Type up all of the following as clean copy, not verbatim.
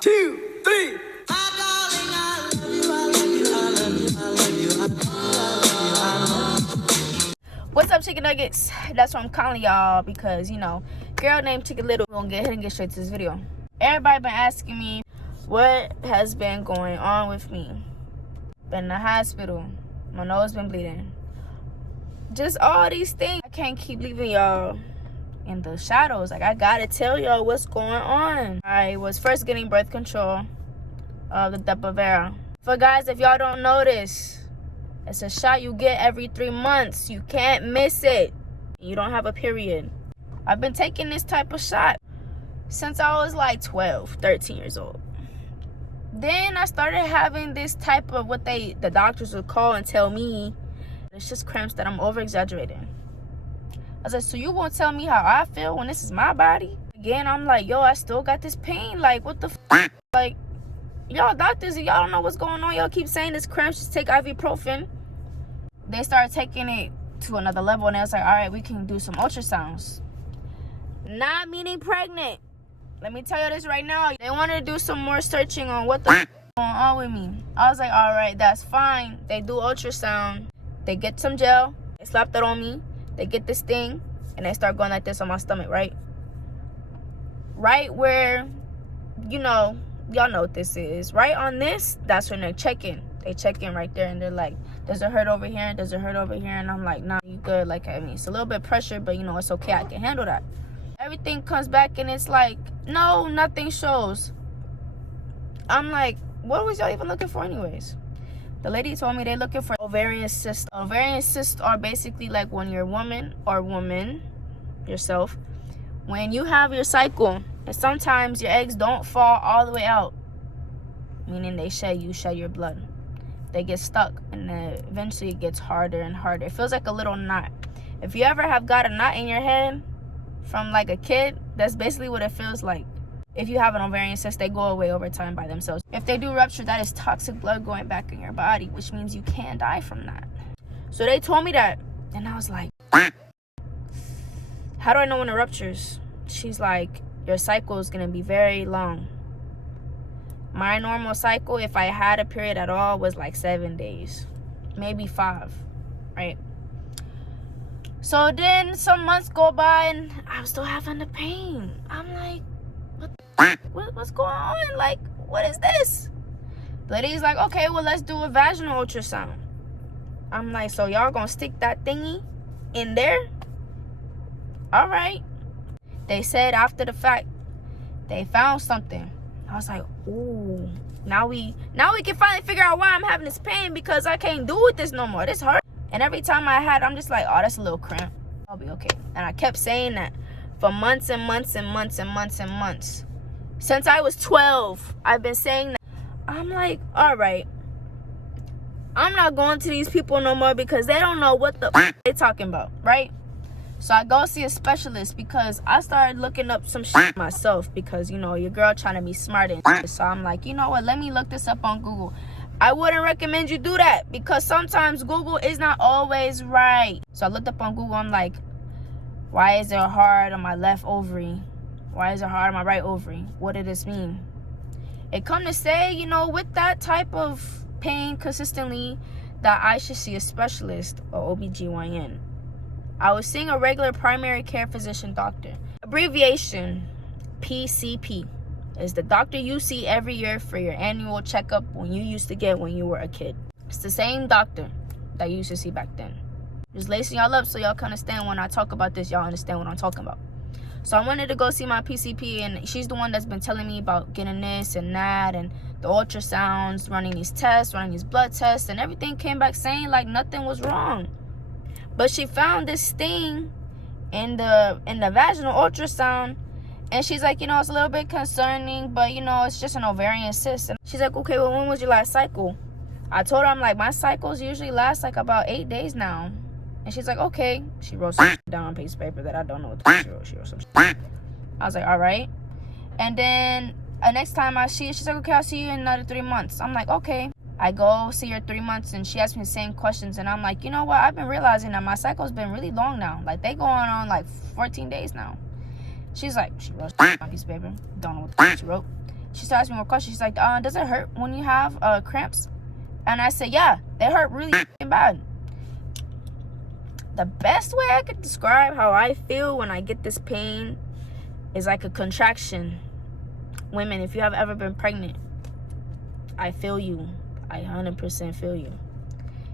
2, 3. What's up, chicken nuggets? That's what I'm calling y'all because, girl named Chicken Little. We're gonna get ahead and get straight to this video. Everybody been asking me what has been going on with me. Been in the hospital. My nose been bleeding. Just all these things. I can't keep leaving y'all in the shadows. Like, I gotta tell y'all what's going on. I was first getting birth control of the Ovarian. For guys, if y'all don't know this, it's a shot you get every 3 months. You can't miss it. You don't have a period. I've been taking this type of shot since I was like 12, 13 years old. Then I started having this type of what the doctors would call and tell me it's just cramps, that I'm over exaggerating. I was like, so you won't tell me how I feel when this is my body? Again, I'm like, yo, I still got this pain. Like, what the f? Like, y'all doctors, y'all don't know what's going on. Y'all keep saying this cramps, just take ibuprofen. They started taking it to another level, and I was like, all right, we can do some ultrasounds. Not meaning pregnant. Let me tell you this right now. They wanted to do some more searching on what the f going on with me. I was like, all right, that's fine. They do ultrasound. They get some gel. They slap that on me. They get this thing, and they start going like this on my stomach, right? Right where, y'all know what this is. Right on this, that's when they're checking. They check in right there, and they're like, does it hurt over here? Does it hurt over here? And I'm like, nah, you good. Like, I mean, it's a little bit pressure, but, it's okay. I can handle that. Everything comes back, and it's like, no, nothing shows. I'm like, what was y'all even looking for anyways? The lady told me they're looking for ovarian cysts. Ovarian cysts are basically like when you're a woman or woman, yourself, when you have your cycle, and sometimes your eggs don't fall all the way out, meaning you shed your blood. They get stuck, and then eventually it gets harder and harder. It feels like a little knot. If you ever have got a knot in your head from like a kid, that's basically what it feels like. If you have an ovarian cyst, they go away over time by themselves. If they do rupture, that is toxic blood going back in your body, which means you can die from that. So they told me that, and I was like, how do I know when it ruptures? She's like, your cycle is going to be very long. My normal cycle, if I had a period at all, was like 7 days, maybe 5, right? So then some months go by, and I'm still having the pain. I'm like, what's going on? Like, what is this? The lady's like, okay, well, let's do a vaginal ultrasound. I'm like, so y'all gonna stick that thingy in there? All right. They said after the fact, they found something. I was like, ooh, now we can finally figure out why I'm having this pain, because I can't do with this no more. This hurt. And every time I had, I'm just like, oh, that's a little cramp. I'll be okay. And I kept saying that for months and months and months and months and months. Since I was 12, I've been saying that. I'm like, all right, I'm not going to these people no more, because they don't know what the they're talking about, right? So I go see a specialist, because I started looking up some shit myself, because, your girl trying to be smart and shit. So I'm like, you know what? Let me look this up on Google. I wouldn't recommend you do that, because sometimes Google is not always right. So I looked up on Google. I'm like, why is it hard on my left ovary? Why is it hard on my right ovary? What did this mean? It come to say, with that type of pain consistently, that I should see a specialist or OBGYN. I was seeing a regular primary care physician doctor. Abbreviation PCP is the doctor you see every year for your annual checkup when you used to get when you were a kid. It's the same doctor that you used to see back then. Just lacing y'all up so y'all can understand when I talk about this, y'all understand what I'm talking about. So I wanted to go see my PCP, and she's the one that's been telling me about getting this and that, and the ultrasounds, running these tests, running these blood tests, and everything came back saying like nothing was wrong. But she found this thing in the vaginal ultrasound, and she's like, it's a little bit concerning, but it's just an ovarian cyst. And she's like, okay, well, when was your last cycle? I told her, I'm like, my cycles usually last like about 8 days now. And she's like, okay. She wrote some shit down on a piece of paper that I don't know what the fuck she wrote. She wrote some shit. I was like, all right. And then next time I see her, she's like, okay, I'll see you in another 3 months. I'm like, okay. I go see her 3 months, and she asks me the same questions, and I'm like, you know what? I've been realizing that my cycle's been really long now. Like, they going on like 14 days now. She's like, she wrote on a piece of paper. Don't know what the fuck she wrote. She started asking me more questions. She's like, does it hurt when you have cramps? And I said, yeah, they hurt really bad. The best way I could describe how I feel when I get this pain is like a contraction. Women, if you have ever been pregnant, I feel you. I 100% feel you.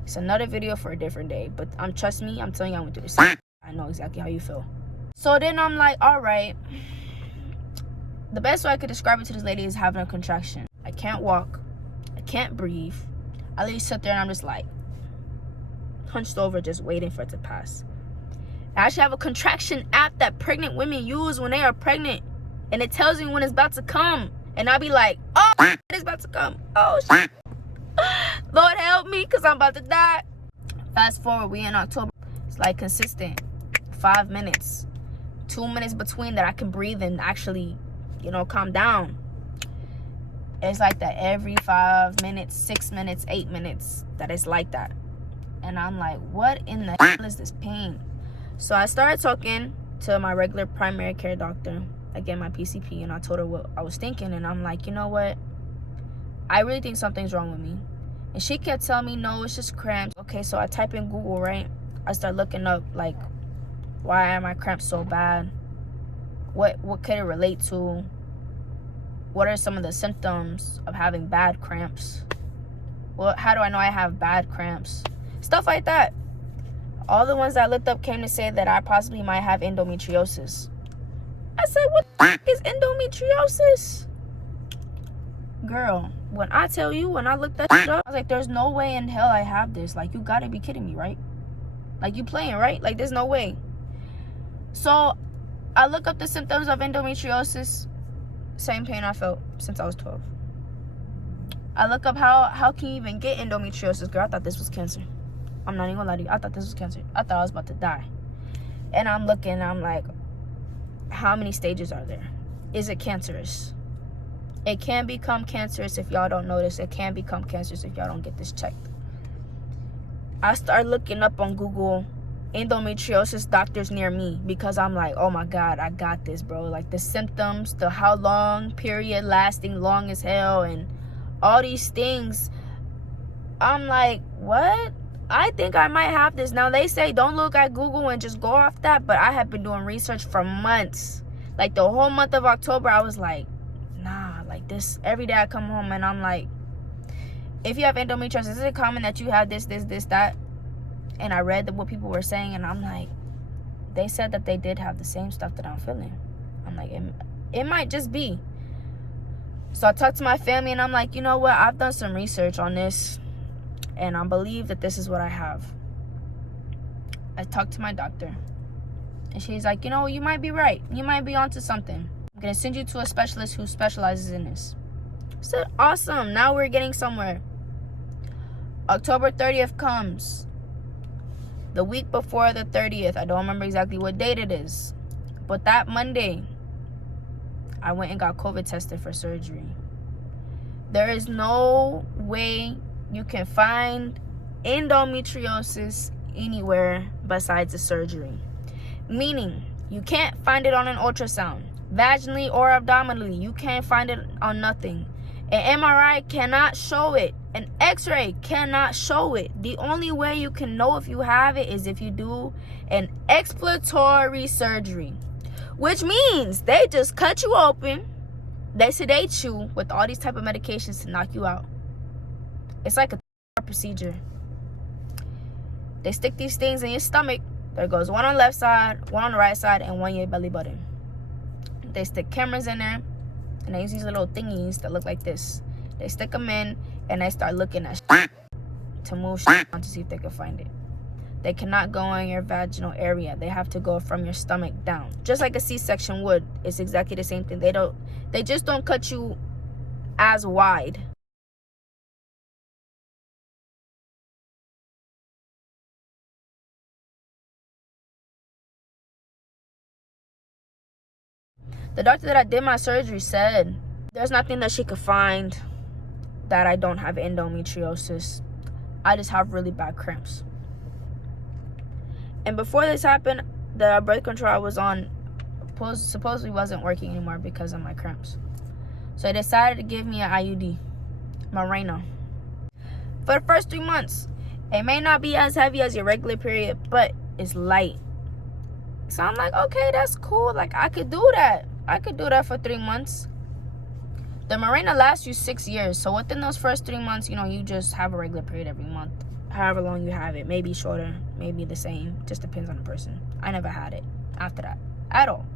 It's another video for a different day, but trust me, I'm telling you, I went through this. I know exactly how you feel. So then I'm like, all right. The best way I could describe it to this lady is having a contraction. I can't walk. I can't breathe. I literally sit there and I'm just like hunched over, just waiting for it to pass. I actually have a contraction app that pregnant women use when they are pregnant, and it tells me when it's about to come. And I'll be like, oh, it's about to come. Oh, shit. Lord help me, because I'm about to die. Fast forward, we in October. It's like consistent. 5 minutes. 2 minutes between that I can breathe and actually, calm down. It's like that every 5 minutes, 6 minutes, 8 minutes that it's like that. And I'm like, what in the hell is this pain? So I started talking to my regular primary care doctor, again, my PCP, and I told her what I was thinking. And I'm like, you know what? I really think something's wrong with me. And she kept telling me, no, it's just cramps. Okay, so I type in Google, right? I start looking up, like, why are my cramps so bad? What could it relate to? What are some of the symptoms of having bad cramps? Well, how do I know I have bad cramps? Stuff like that. All the ones that I looked up came to say that I possibly might have endometriosis. I said, what the f is endometriosis? Girl, when I tell you, when I looked that shit up, I was like, there's no way in hell I have this. Like, you gotta be kidding me, right? Like, you playing, right? Like, there's no way. So, I look up the symptoms of endometriosis. Same pain I felt since I was 12. I look up how can you even get endometriosis. Girl, I thought this was cancer. I'm not even gonna lie to you. I thought this was cancer. I thought I was about to die. And I'm looking, I'm like, how many stages are there? Is it cancerous? It can become cancerous if y'all don't notice. It can become cancerous if y'all don't get this checked. I start looking up on Google endometriosis doctors near me, because I'm like, oh my God, I got this, bro. Like, the symptoms, the how long period lasting long as hell, and all these things. I'm like, what? I think I might have this. Now, they say don't look at Google and just go off that, but I have been doing research for months. Like, the whole month of October, I was like, nah, like this. Every day I come home and I'm like, if you have endometriosis, is it common that you have this, that? And I read what people were saying, and I'm like, they said that they did have the same stuff that I'm feeling. I'm like, it might just be. So I talked to my family, and I'm like, you know what? I've done some research on this, and I believe that this is what I have. I talked to my doctor, and she's like, you might be right. You might be onto something. I'm going to send you to a specialist who specializes in this. I said, awesome. Now we're getting somewhere. October 30th comes. The week before the 30th, I don't remember exactly what date it is, but that Monday, I went and got COVID tested for surgery. There is no way you can find endometriosis anywhere besides the surgery. Meaning, you can't find it on an ultrasound, vaginally or abdominally. You can't find it on nothing. An MRI cannot show it. An X-ray cannot show it. The only way you can know if you have it is if you do an exploratory surgery, which means they just cut you open, they sedate you with all these type of medications to knock you out. It's like a procedure. They stick these things in your stomach. There goes one on the left side, one on the right side, and one in your belly button. They stick cameras in there, and they use these little thingies that look like this. They stick them in, and they start looking at shit to move shit on to see if they can find it. They cannot go in your vaginal area. They have to go from your stomach down, just like a C-section would. It's exactly the same thing. They just don't cut you as wide. The doctor that I did my surgery said there's nothing that she could find that I don't have endometriosis. I just have really bad cramps. And before this happened, the birth control I was on supposedly wasn't working anymore because of my cramps. So they decided to give me an IUD, Mirena. For the first 3 months, it may not be as heavy as your regular period, but it's light. So I'm like, okay, that's cool. Like, I could do that. I could do that for 3 months. The Mirena lasts you 6 years. So within those first 3 months, you know, you just have a regular period every month. However long you have it. Maybe shorter, maybe the same. Just depends on the person. I never had it after that at all.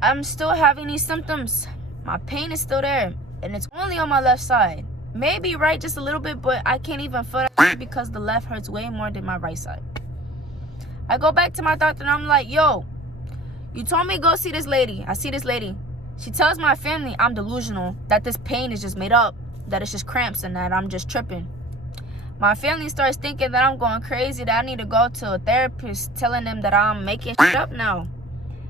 I'm still having these symptoms. My pain is still there. And it's only on my left side. Maybe right just a little bit, but I can't even feel that because the left hurts way more than my right side. I go back to my doctor and I'm like, yo, you told me go see this lady. I see this lady. She tells my family I'm delusional, that this pain is just made up, that it's just cramps and that I'm just tripping. My family starts thinking that I'm going crazy, that I need to go to a therapist, telling them that I'm making shit up now.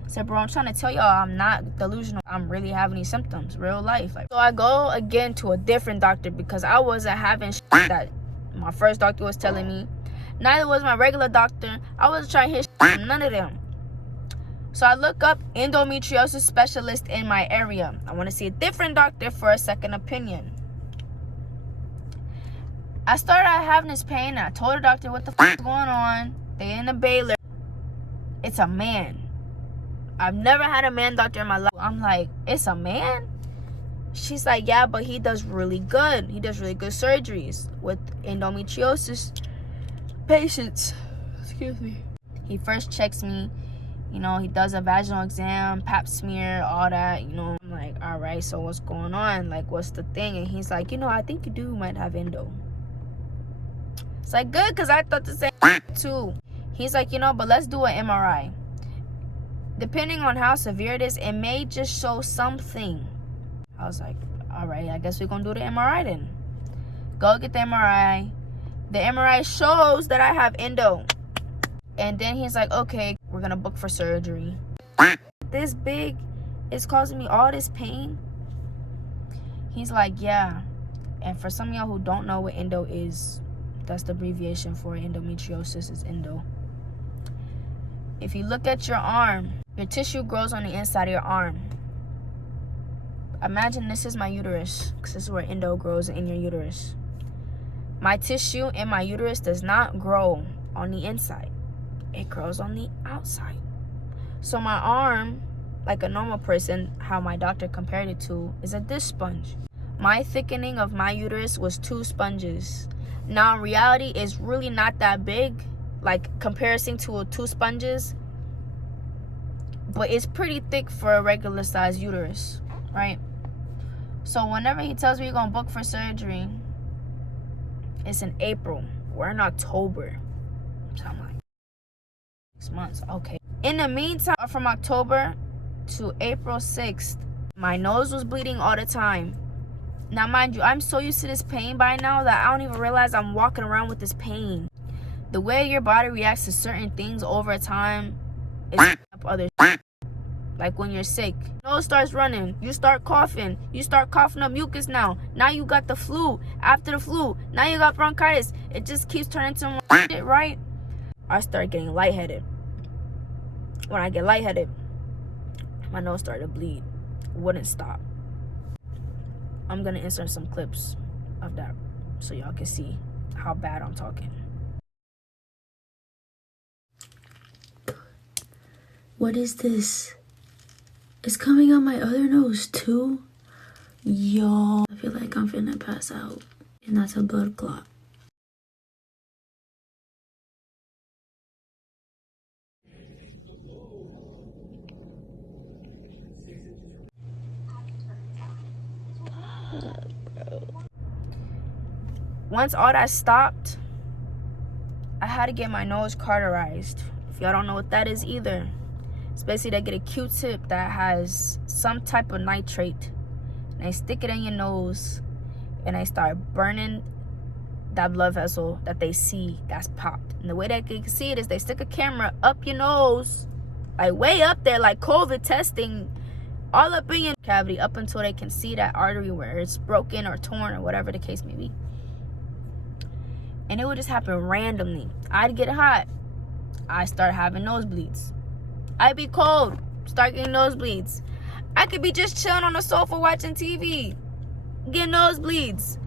I said, bro, I'm trying to tell y'all I'm not delusional. I'm really having these symptoms, real life. Like, so I go again to a different doctor because I wasn't having shit that my first doctor was telling me. Neither was my regular doctor. I wasn't trying to hear shit from none of them. So I look up endometriosis specialist in my area. I want to see a different doctor for a second opinion. I started having this pain and I told the doctor what the f is going on. They in the Baylor. It's a man. I've never had a man doctor in my life. I'm like, it's a man? She's like, yeah, but he does really good. He does really good surgeries with endometriosis patients. Excuse me. He first checks me. You know, he does a vaginal exam, pap smear, all that. You know, I'm like, all right, so what's going on? Like, what's the thing? And he's like, you know, I think you might have endo. It's like, good, because I thought the same too. He's like, you know, but let's do an MRI. Depending on how severe it is, it may just show something. I was like, all right, I guess we're going to do the MRI then. Go get the MRI. The MRI shows that I have endo. And then he's like, okay, we're going to book for surgery. This big is causing me all this pain. He's like, yeah. And for some of y'all who don't know what endo is, that's the abbreviation for endometriosis is endo. If you look at your arm, your tissue grows on the inside of your arm. Imagine this is my uterus, because this is where endo grows in your uterus. My tissue in my uterus does not grow on the inside. It grows on the outside. So my arm, like a normal person, how my doctor compared it to, is a dish sponge. My thickening of my uterus was 2 sponges. Now in reality, it's really not that big, like comparison to 2 sponges. But it's pretty thick for a regular size uterus, right? So whenever he tells me you're going to book for surgery, it's in April. We're in October. So I'm like, 6 months, okay. In the meantime, from October to April 6th, my nose was bleeding all the time. Now, mind you, I'm so used to this pain by now that I don't even realize I'm walking around with this pain. The way your body reacts to certain things over time is up other shit. Like when you're sick, nose starts running, you start coughing up mucus now. Now you got the flu. After the flu, now you got bronchitis. It just keeps turning to more shit, right? I start getting lightheaded. When I get lightheaded, my nose started to bleed. Wouldn't stop. I'm gonna insert some clips of that so y'all can see how bad I'm talking. What is this? It's coming out my other nose too? Yo, I feel like I'm finna pass out. And that's a blood clot. Once all that stopped, I had to get my nose cauterized. If y'all don't know what that is either, it's basically they get a Q-tip that has some type of nitrate, and they stick it in your nose, and they start burning that blood vessel that they see that's popped. And the way that they can see it is they stick a camera up your nose, like way up there, like COVID testing, all up in your cavity, up until they can see that artery where it's broken or torn or whatever the case may be. And it would just happen randomly. I'd get hot, I start having nosebleeds. I'd be cold, start getting nosebleeds. I could be just chilling on the sofa watching TV, getting nosebleeds.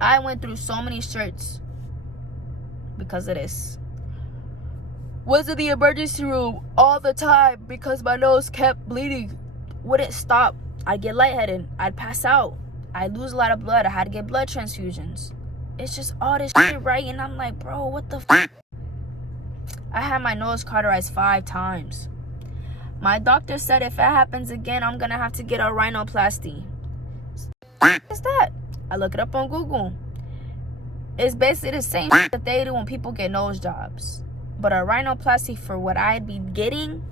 I went through so many shirts because of this. Was in the emergency room all the time because my nose kept bleeding. Wouldn't stop. I'd get lightheaded. I'd pass out. I'd lose a lot of blood. I had to get blood transfusions. It's just all this shit, right? And I'm like, bro, what the f? I had my nose cauterized 5 times. My doctor said if it happens again, I'm gonna have to get a rhinoplasty. What's that? I look it up on Google. It's basically the same that they do when people get nose jobs. But a rhinoplasty, for what I'd be getting,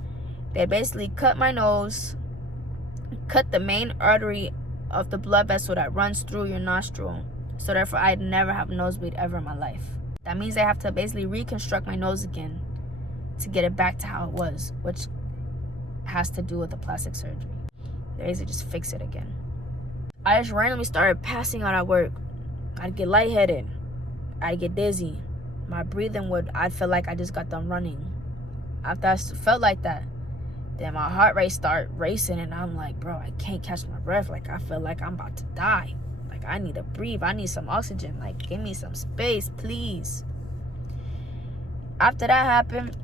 they basically cut my nose, cut the main artery of the blood vessel that runs through your nostril. So therefore, I'd never have a nosebleed ever in my life. That means they have to basically reconstruct my nose again to get it back to how it was, which has to do with the plastic surgery. They basically just fix it again. I just randomly started passing out at work. I'd get lightheaded. I'd get dizzy. My breathing I'd feel like I just got done running. After I felt like that, then my heart rate started racing, and I'm like, bro, I can't catch my breath. Like, I feel like I'm about to die. Like, I need to breathe. I need some oxygen. Like, give me some space, please. After that happened,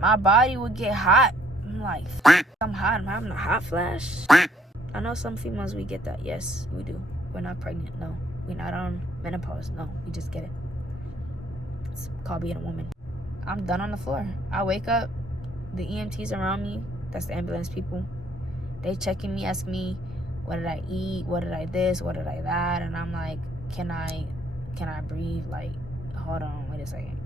my body would get hot. I'm like, I'm hot. I'm having a hot flash. I know some females, we get that. Yes, we do. We're not pregnant. No. We're not on menopause. No, we just get it. It's called being a woman. I'm done on the floor. I wake up. The EMTs around me, that's the ambulance people, they checking me, asking me, what did I eat? What did I this? What did I that? And I'm like, can I breathe? Like, hold on, wait a second.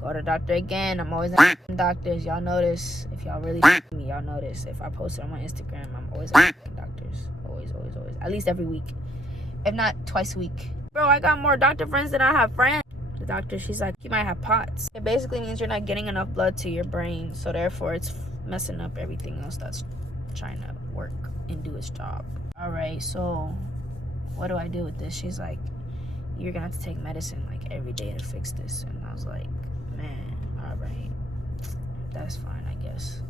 Go to the doctor again. I'm always at doctors. Y'all know this. If y'all really me, y'all know this. If I post it on my Instagram, I'm always at doctors. Always. At least every week. If not, twice a week. Bro, I got more doctor friends than I have friends. The doctor, she's like, you might have POTS. It basically means you're not getting enough blood to your brain. So therefore, it's messing up everything else that's trying to work and do its job. All right, so what do I do with this? She's like, you're gonna have to take medicine like every day to fix this. And I was like, man, all right, that's fine, I guess.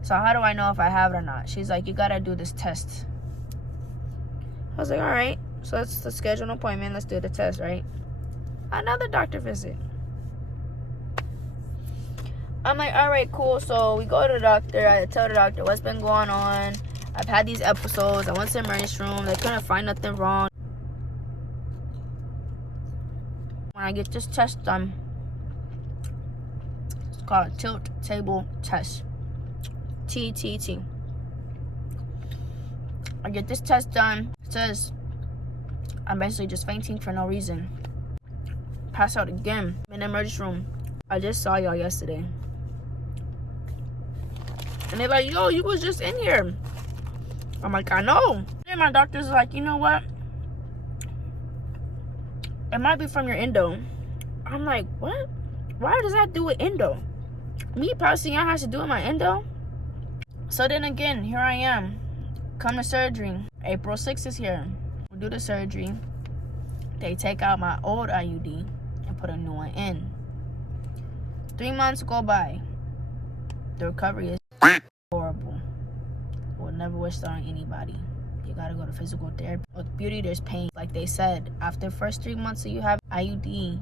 So how do I know if I have it or not? She's like, you gotta do this test. I was like, all right, so let's schedule an appointment. Let's do the test, right? Another doctor visit. I'm like, all right, cool. So we go to the doctor. I tell the doctor what's been going on. I've had these episodes. I went to the emergency room. They couldn't find nothing wrong. When I get this test done, it's called a tilt table test. TTT. I get this test done. It says I'm basically just fainting for no reason. Pass out again in the emergency room. I just saw y'all yesterday. And they're like, yo, you was just in here. I'm like, I know. And my doctor's like, you know what? It might be from your endo. I'm like, what? Why does that do with endo? Me passing out has to do with my endo? So then again, here I am. Come to surgery. April 6th is here. We'll do the surgery. They take out my old IUD and put a new one in. 3 months go by. The recovery is horrible. I would never wish that on anybody. You gotta go to physical therapy. With beauty, there's pain. Like they said, after the first 3 months that you have IUD,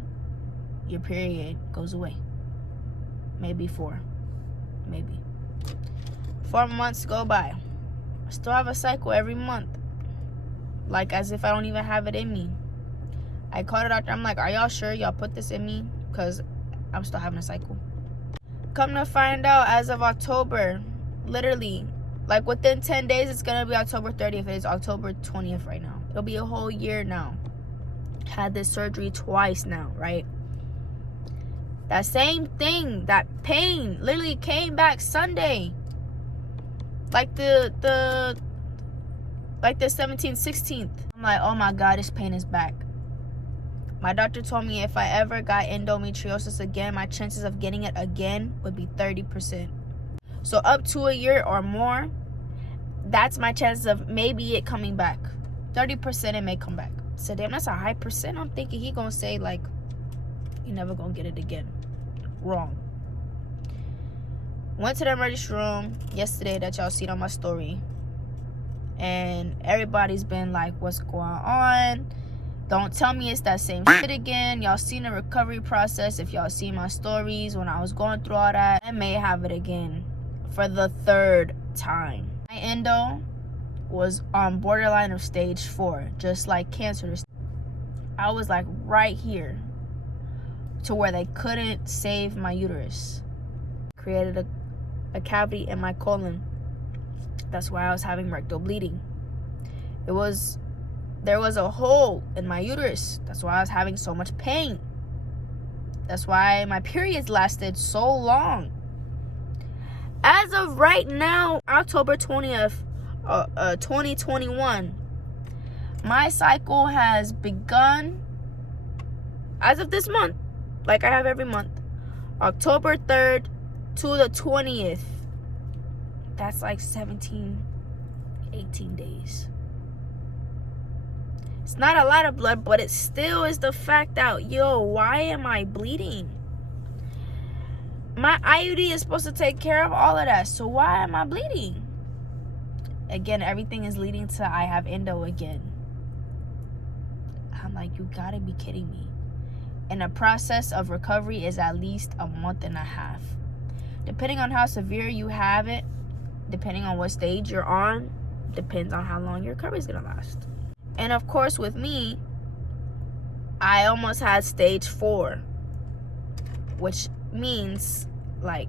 your period goes away. Maybe 4. Maybe. 4 months go by. I still have a cycle every month. Like as if I don't even have it in me. I called the doctor. I'm like, are y'all sure y'all put this in me? Because I'm still having a cycle. Come to find out, as of October, literally, like within 10 days, it's going to be October 30th. It's October 20th right now. It'll be a whole year now. Had this surgery twice now, right? That same thing, that pain, literally came back Sunday. Like the 17th, 16th. I'm like, oh my God, this pain is back. My doctor told me if I ever got endometriosis again, my chances of getting it again would be 30%. So up to a year or more, that's my chances of maybe it coming back. 30% it may come back. So damn, that's a high percent. I'm thinking he gonna say like, you never gonna get it again. Wrong. Went to the emergency room yesterday that y'all seen on my story. And everybody's been like, what's going on? Don't tell me it's that same shit again. Y'all seen the recovery process. If y'all seen my stories when I was going through all that, I may have it again for the 3rd time. My endo was on borderline of stage 4, just like cancer. I was like right here to where they couldn't save my uterus. Created a cavity in my colon. That's why I was having rectal bleeding. There was a hole in my uterus. That's why I was having so much pain. That's why my periods lasted so long. As of right now, October 20th, 2021, my cycle has begun as of this month, like I have every month, October 3rd to the 20th. That's like 18 days. It's not a lot of blood, but it still is the fact that, yo, why am I bleeding? My IUD is supposed to take care of all of that, so why am I bleeding? Again, everything is leading to I have endo again. I'm like, you gotta be kidding me. And the process of recovery is at least a month and a half. Depending on how severe you have it, depending on what stage you're on, depends on how long your recovery is gonna last. And of course, with me, I almost had stage 4, which means, like,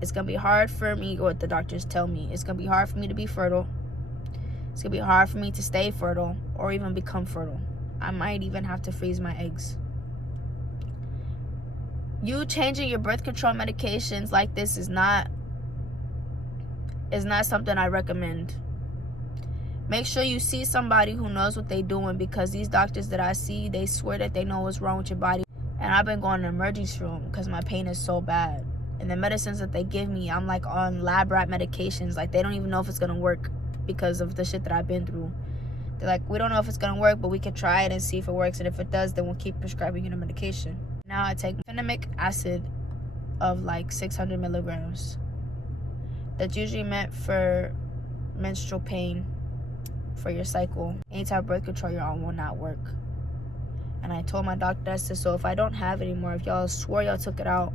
it's gonna be hard for me, what the doctors tell me, it's gonna be hard for me to be fertile. It's gonna be hard for me to stay fertile or even become fertile. I might even have to freeze my eggs. You changing your birth control medications like this is not something I recommend. Make sure you see somebody who knows what they're doing, because these doctors that I see, they swear that they know what's wrong with your body. And I've been going to the emergency room because my pain is so bad. And the medicines that they give me, I'm like on lab rat medications. Like, they don't even know if it's going to work because of the shit that I've been through. They're like, we don't know if it's going to work, but we can try it and see if it works. And if it does, then we'll keep prescribing you the medication. Now I take phenic acid of like 600 milligrams. That's usually meant for menstrual pain, for your cycle. Any type of birth control you're on will not work. And I told my doctor, I said, so if I don't have it anymore, if y'all swore y'all took it out,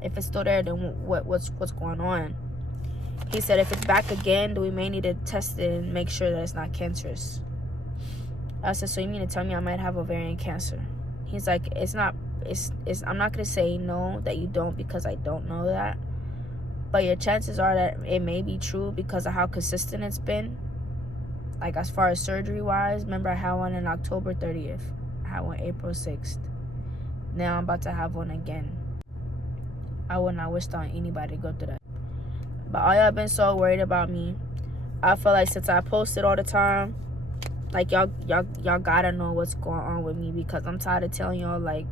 if it's still there, then what's going on? He said, if it's back again, then we may need to test it and make sure that it's not cancerous. I said, so you mean to tell me I might have ovarian cancer? He's like, I'm not gonna say no that you don't, because I don't know that, but your chances are that it may be true because of how consistent it's been. Like, as far as surgery wise, remember I had one in October 30th. I had one April 6th. Now I'm about to have one again. I would not wish on anybody to go through that. But all y'all been so worried about me. I feel like since I posted all the time, like, y'all gotta know what's going on with me, because I'm tired of telling y'all, like,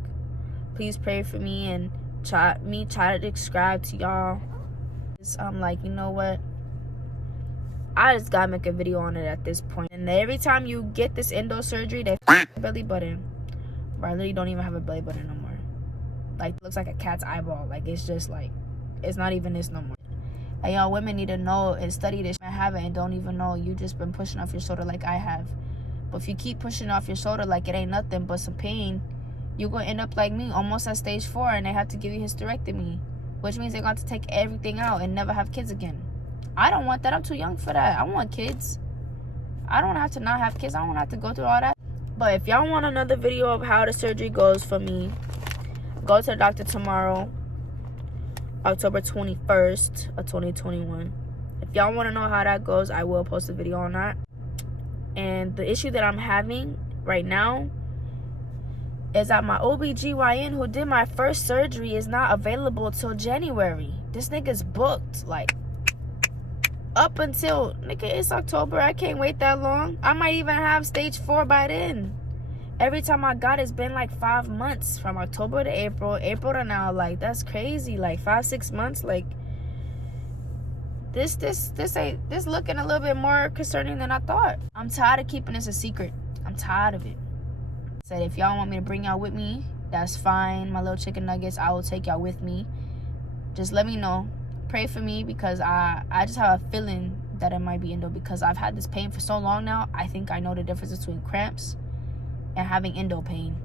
please pray for me and try to describe to y'all. I'm like, you know what? I just gotta make a video on it at this point. And every time you get this endo surgery, they f*** your belly button. But I literally don't even have a belly button no more. Like, it looks like a cat's eyeball. Like, it's just like, it's not even this no more. And y'all women need to know and study this. I haven't and don't even know. You just been pushing off your shoulder like I have. But if you keep pushing off your shoulder like it ain't nothing but some pain, you're gonna end up like me, almost at stage 4, and they have to give you hysterectomy, which means they're going to take everything out and never have kids again. I don't want that. I'm too young for that. I want kids. I don't have to not have kids. I don't have to go through all that. But if y'all want another video of how the surgery goes for me, go to the doctor tomorrow, October 21st of 2021. If y'all want to know how that goes, I will post a video on that. And the issue that I'm having right now is that my OBGYN who did my first surgery is not available till January. This nigga's booked, like, up until, nigga, it's October. I can't wait that long. I might even have stage 4 by then. Every time I got it's been like 5 months, from October to April to now. Like, that's crazy. Like 5-6 months. Like, this looking a little bit more concerning than I thought. I'm tired of keeping this a secret. I'm tired of it. Said, if y'all want me to bring y'all with me, that's fine. My little chicken nuggets, I will take y'all with me. Just let me know. Pray for me, because I just have a feeling that it might be endo, because I've had this pain for so long now. I think I know the difference between cramps and having endo pain.